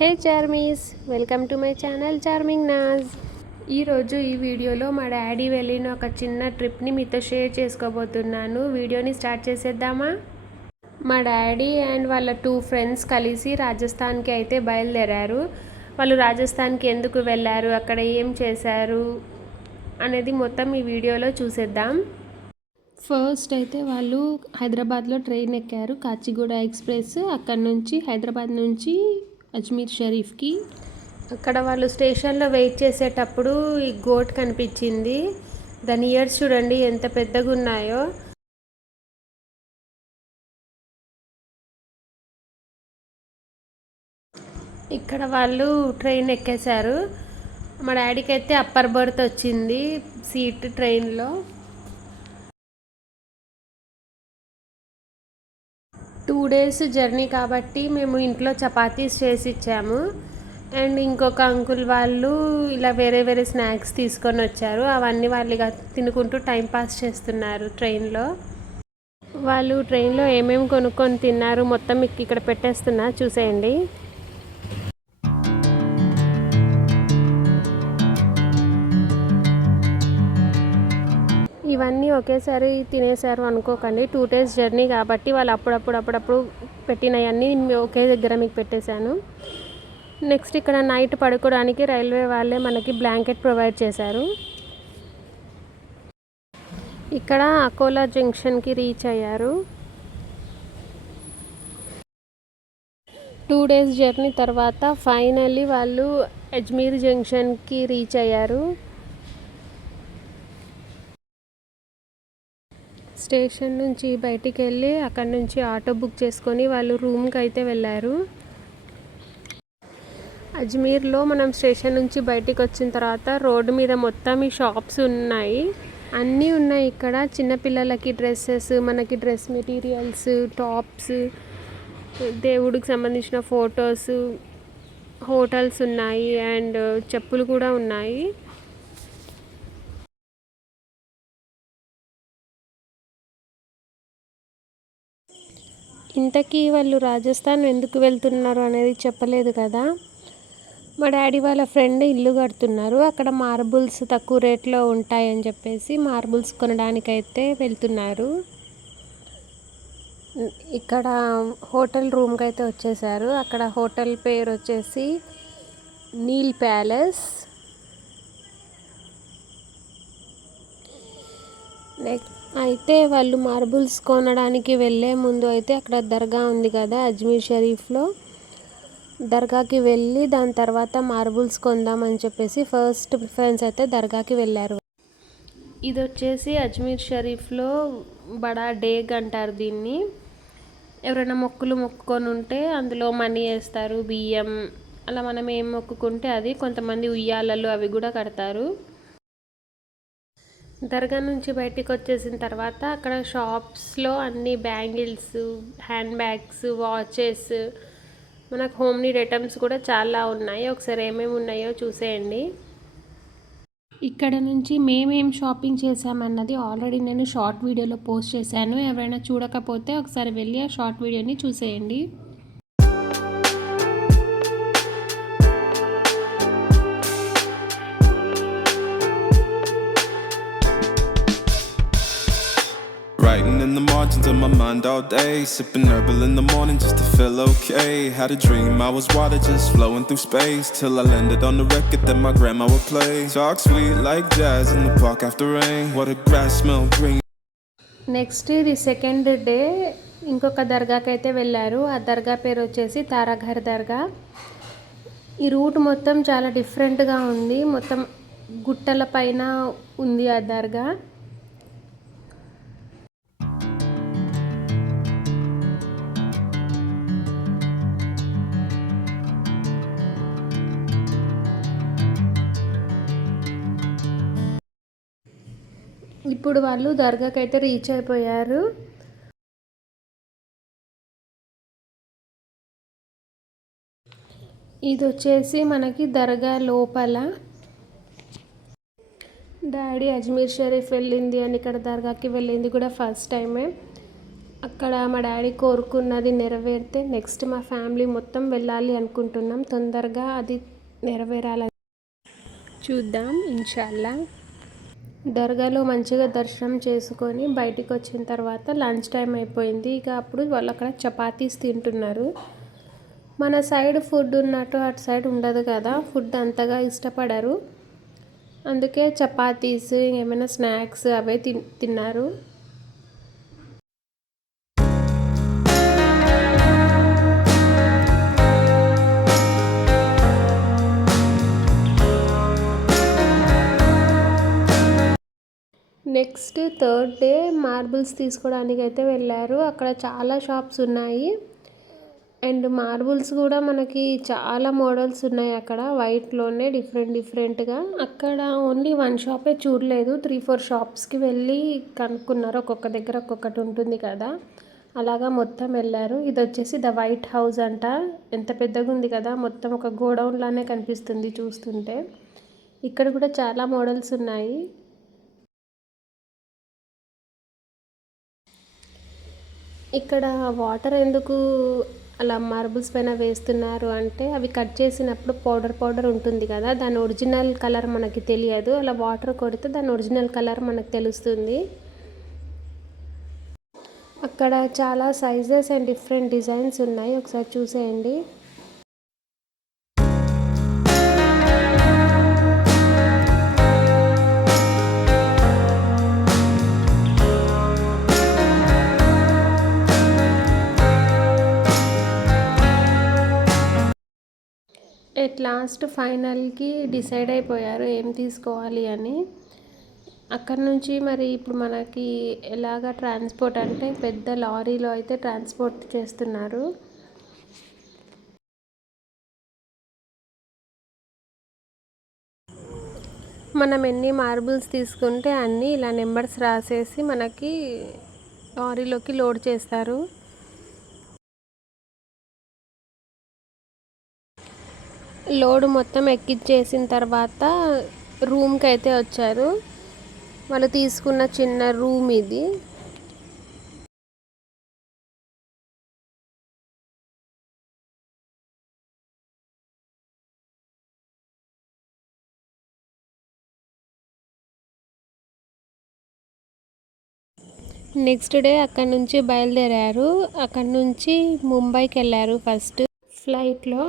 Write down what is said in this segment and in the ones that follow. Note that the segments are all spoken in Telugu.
Hey Charmies, welcome to my channel Charming Naaz. ఈరోజు ఈ వీడియోలో మా డాడీ వెళ్ళిన ఒక చిన్న ట్రిప్ని మీతో షేర్ చేసుకోబోతున్నాను. వీడియోని స్టార్ట్ చేసేద్దామా? మా డాడీ అండ్ వాళ్ళ 2 ఫ్రెండ్స్ కలిసి రాజస్థాన్కి అయితే బయలుదేరారు. వాళ్ళు రాజస్థాన్కి ఎందుకు వెళ్ళారు, అక్కడ ఏం చేశారు అనేది మొత్తం ఈ వీడియోలో చూసేద్దాం. ఫస్ట్ అయితే వాళ్ళు హైదరాబాద్లో ట్రైన్ ఎక్కారు, కాచిగూడ ఎక్స్ప్రెస్. అక్కడ నుంచి హైదరాబాద్ నుంచి అజ్మీర్ షరీఫ్కి. అక్కడ వాళ్ళు స్టేషన్లో వెయిట్ చేసేటప్పుడు ఈ గోట్ కనిపించింది. దాని ఇయర్స్ చూడండి ఎంత పెద్దగా ఉన్నాయో. ఇక్కడ వాళ్ళు ట్రైన్ ఎక్కేశారు. మా డాడీకి అయితే అప్పర్ బర్త్ వచ్చింది సీట్ ట్రైన్లో. 2 days జర్నీ కాబట్టి మేము ఇంట్లో చపాతీస్ చేసి ఇచ్చాము. అండ్ ఇంకొక అంకుల్ వాళ్ళు ఇలా వేరే వేరే స్నాక్స్ తీసుకొని వచ్చారు. అవన్నీ వాళ్ళు ఇక తినుకుంటూ టైంపాస్ చేస్తున్నారు ట్రైన్లో. వాళ్ళు ట్రైన్లో ఏమేమి కొనుక్కొని తిన్నారు మొత్తం మీకు ఇక్కడ పెట్టేస్తున్నా, చూసేయండి. ఇవన్నీ ఒకేసారి తినేసారు అనుకోకండి. 2 days జర్నీ కాబట్టి వాళ్ళు అప్పుడప్పుడు పెట్టినవన్నీ ఒకే దగ్గర మీకు పెట్టేశాను. నెక్స్ట్ ఇక్కడ నైట్ పడుకోవడానికి రైల్వే వాళ్ళే మనకి బ్లాంకెట్ ప్రొవైడ్ చేశారు. ఇక్కడ అకోలా జంక్షన్కి రీచ్ అయ్యారు. 2 days జర్నీ తర్వాత ఫైనల్లీ వాళ్ళు అజ్మీర్ జంక్షన్కి రీచ్ అయ్యారు. స్టేషన్ నుంచి బయటికి వెళ్ళి అక్కడ నుంచి ఆటో బుక్ చేసుకొని వాళ్ళు రూమ్కి అయితే వెళ్ళారు. అజ్మీర్లో మనం స్టేషన్ నుంచి బయటికి వచ్చిన తర్వాత రోడ్డు మీద మొత్తం ఈ షాప్స్ ఉన్నాయి, అన్నీ ఉన్నాయి. ఇక్కడ చిన్నపిల్లలకి డ్రెస్సెస్, మనకి డ్రెస్ మెటీరియల్స్, టాప్స్, దేవుడికి సంబంధించిన ఫొటోస్, హోటల్స్ ఉన్నాయి అండ్ చెప్పులు కూడా ఉన్నాయి. ఇంతకీ వాళ్ళు రాజస్థాన్ ఎందుకు వెళ్తున్నారు అనేది చెప్పలేదు కదా. మా డాడీ వాళ్ళ ఫ్రెండ్ ఇల్లు కడుతున్నారు, అక్కడ మార్బుల్స్ తక్కువ రేట్లో ఉంటాయని చెప్పేసి మార్బుల్స్ కొనడానికైతే వెళ్తున్నారు. ఇక్కడ హోటల్ రూమ్కి అయితే వచ్చేసారు. అక్కడ హోటల్ పేరు వచ్చేసి నీల్ ప్యాలెస్. అయితే వాళ్ళు మార్బుల్స్ కొనడానికి వెళ్ళే ముందు అయితే అక్కడ దర్గా ఉంది కదా అజ్మీర్ షరీఫ్లో, దర్గాకి వెళ్ళి దాని తర్వాత మార్బుల్స్ కొందామని చెప్పేసి ఫస్ట్ ప్రిఫరెన్స్ అయితే దర్గాకి వెళ్ళారు. ఇది వచ్చేసి అజ్మీర్ షరీఫ్లో బడా డేగ్ అంటారు దీన్ని. ఎవరైనా మొక్కులు మొక్కుకొని ఉంటే అందులో మనీ వేస్తారు, బియ్యం, అలా మనం ఏం మొక్కుకుంటే అది. కొంతమంది ఉయ్యాలలు అవి కూడా కడతారు. దర్గా నుంచి బయటికి వచ్చేసిన తర్వాత అక్కడ షాప్స్లో అన్ని బ్యాంగిల్స్, హ్యాండ్ బ్యాగ్స్, వాచెస్, మనకు హోమ్ నీడ్ ఐటమ్స్ కూడా చాలా ఉన్నాయి. ఒకసారి ఏమేమి ఉన్నాయో చూసేయండి. ఇక్కడ నుంచి మేమేం షాపింగ్ చేసామన్నది ఆల్రెడీ నేను షార్ట్ వీడియోలో పోస్ట్ చేశాను. ఎవరైనా చూడకపోతే ఒకసారి వెళ్ళి ఆ షార్ట్ వీడియోని చూసేయండి. Writing in the margins of my mind all day, sipping herbal in the morning just to feel okay. Had a dream I was water just flowing through space, till I landed on the record that my grandma would play. Talk sweet like jazz in the park after rain. What a grass smell green. Next ఇది సెకండ్ డే ఇంకొక దర్గాకి అయితే వెళ్ళారు. ఆ దర్గా పేరు వచ్చేసి తారాఘర్ దర్గా. ఈ రూట్ మొత్తం చాలా డిఫరెంట్గా ఉంది, మొత్తం గుట్టల పైన ఉంది ఆ దర్గా. ఇప్పుడు వాళ్ళు దర్గాకి అయితే రీచ్ అయిపోయారు. ఇది వచ్చేసి మనకి దర్గా లోపల. డాడీ అజ్మీర్ షరీఫ్ వెళ్ళింది అని ఇక్కడ దర్గాకి వెళ్ళింది కూడా ఫస్ట్ టైమే. అక్కడ మా డాడీ కోరుకున్నది నెరవేరితే నెక్స్ట్ మా ఫ్యామిలీ మొత్తం వెళ్ళాలి అనుకుంటున్నాం. తొందరగా అది నెరవేరాలని చూద్దాం ఇన్షాల్లా. దర్గాలో మంచిగా దర్శనం చేసుకొని బయటికి వచ్చిన తర్వాత లంచ్ టైం అయిపోయింది. ఇక అప్పుడు వాళ్ళు అక్కడ చపాతీస్ తింటున్నారు. మన సైడ్ ఫుడ్ ఉన్నట్టు అటు సైడ్ ఉండదు కదా, ఫుడ్ అంతగా ఇష్టపడరు. అందుకే చపాతీస్ ఏమైనా స్నాక్స్ అవే తిన్నారు. నెక్స్ట్ థర్డ్ డే మార్బుల్స్ తీసుకోవడానికి అయితే వెళ్ళారు. అక్కడ చాలా షాప్స్ ఉన్నాయి అండ్ మార్బుల్స్ కూడా మనకి చాలా మోడల్స్ ఉన్నాయి అక్కడ వైట్లోనే డిఫరెంట్గా. అక్కడ ఓన్లీ వన్ షాపే చూడలేదు, 3-4 షాప్స్కి వెళ్ళి కనుక్కున్నారు. ఒక్కొక్క దగ్గర ఒక్కొక్కటి ఉంటుంది కదా, అలాగా మొత్తం వెళ్ళారు. ఇది వచ్చేసి ద వైట్ హౌస్ అంట. ఎంత పెద్దగా ఉంది కదా, మొత్తం ఒక గోడౌన్ లానే కనిపిస్తుంది చూస్తుంటే. ఇక్కడ కూడా చాలా మోడల్స్ ఉన్నాయి. ఇక్కడ వాటర్ ఎందుకు అలా మార్బుల్స్ పైన వేస్తున్నారు అంటే, అవి కట్ చేసినప్పుడు పౌడర్ ఉంటుంది కదా, దాని ఒరిజినల్ కలర్ మనకి తెలియదు. అలా వాటర్ కొడితే దాని ఒరిజినల్ కలర్ మనకు తెలుస్తుంది. అక్కడ చాలా సైజెస్ అండ్ డిఫరెంట్ డిజైన్స్ ఉన్నాయి, ఒకసారి చూసేయండి. ఎట్ లాస్ట్ ఫైనల్కి డిసైడ్ అయిపోయారు ఏం తీసుకోవాలి అని. అక్కడ నుంచి మరి ఇప్పుడు మనకి ఎలాగ ట్రాన్స్పోర్ట్ అంటే పెద్ద లారీలో అయితే ట్రాన్స్పోర్ట్ చేస్తున్నారు. మనం ఎన్ని మార్బుల్స్ తీసుకుంటే అన్నీ ఇలా నెంబర్స్ రాసేసి మనకి లారీలోకి లోడ్ చేస్తారు. లోడ్ మొత్తం ఎక్కించేసిన తర్వాత రూమ్కి అయితే వచ్చారు. వాళ్ళు తీసుకున్న చిన్న రూమ్ ఇది. నెక్స్ట్ డే అక్కడ నుంచి బయలుదేరారు. అక్కడ నుంచి ముంబైకి వెళ్ళారు ఫస్ట్ ఫ్లైట్లో.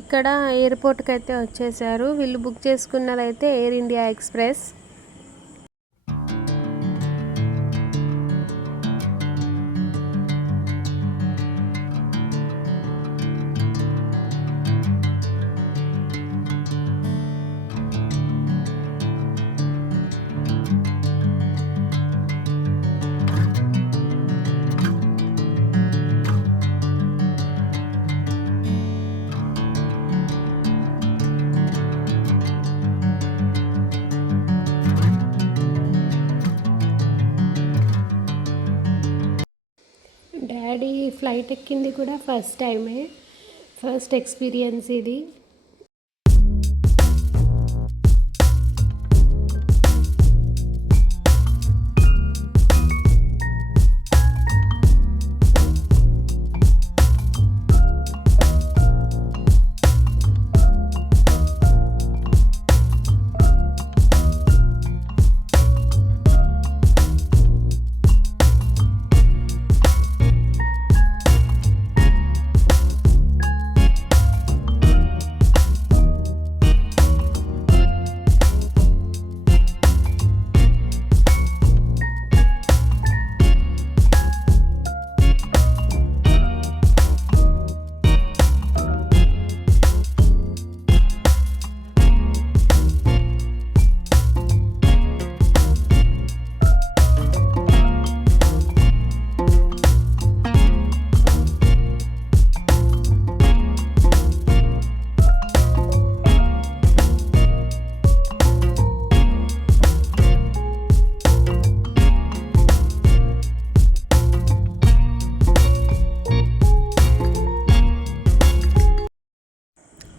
ఇక్కడ ఎయిర్పోర్ట్కి అయితే వచ్చేసారు. వీళ్ళు బుక్ చేసుకున్నదైతే Air India Express. Daddy flight ఎక్కింది కూడా ఫస్ట్ టైమే, ఫస్ట్ ఎక్స్పీరియన్స్ ఇది.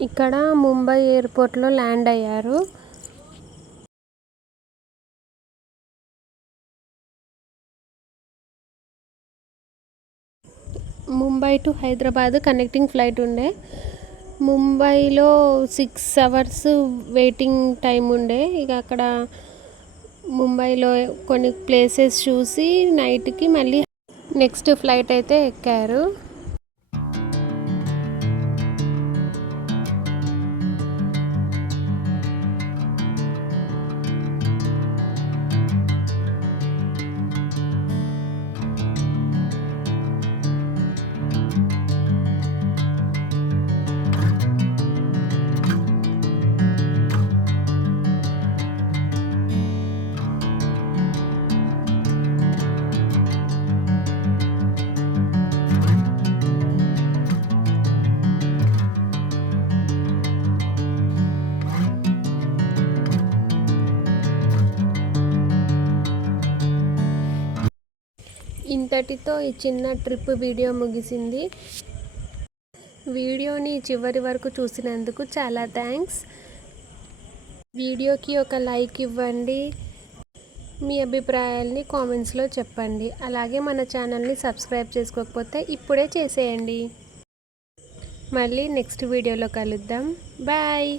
ఇక్కడ ముంబై ఎయిర్పోర్ట్లో ల్యాండ్ అయ్యారు. Mumbai to Hyderabad connecting flight ఉండే. ముంబైలో 6 అవర్స్ వెయిటింగ్ టైం ఉండే. ఇక అక్కడ ముంబైలో కొన్ని ప్లేసెస్ చూసి నైట్కి మళ్ళీ నెక్స్ట్ ఫ్లైట్ అయితే ఎక్కారు. ఇంతటితో ఈ చిన్న ట్రిప్ వీడియో ముగిసింది. వీడియోని చివరి వరకు చూసినందుకు చాలా థ్యాంక్స్. వీడియోకి ఒక లైక్ ఇవ్వండి. మీ అభిప్రాయాల్ని కామెంట్స్లో చెప్పండి. అలాగే మన ఛానల్ని సబ్స్క్రైబ్ చేసుకోకపోతే ఇప్పుడే చేసేయండి. మళ్ళీ నెక్స్ట్ వీడియోలో కలుద్దాం. బాయ్.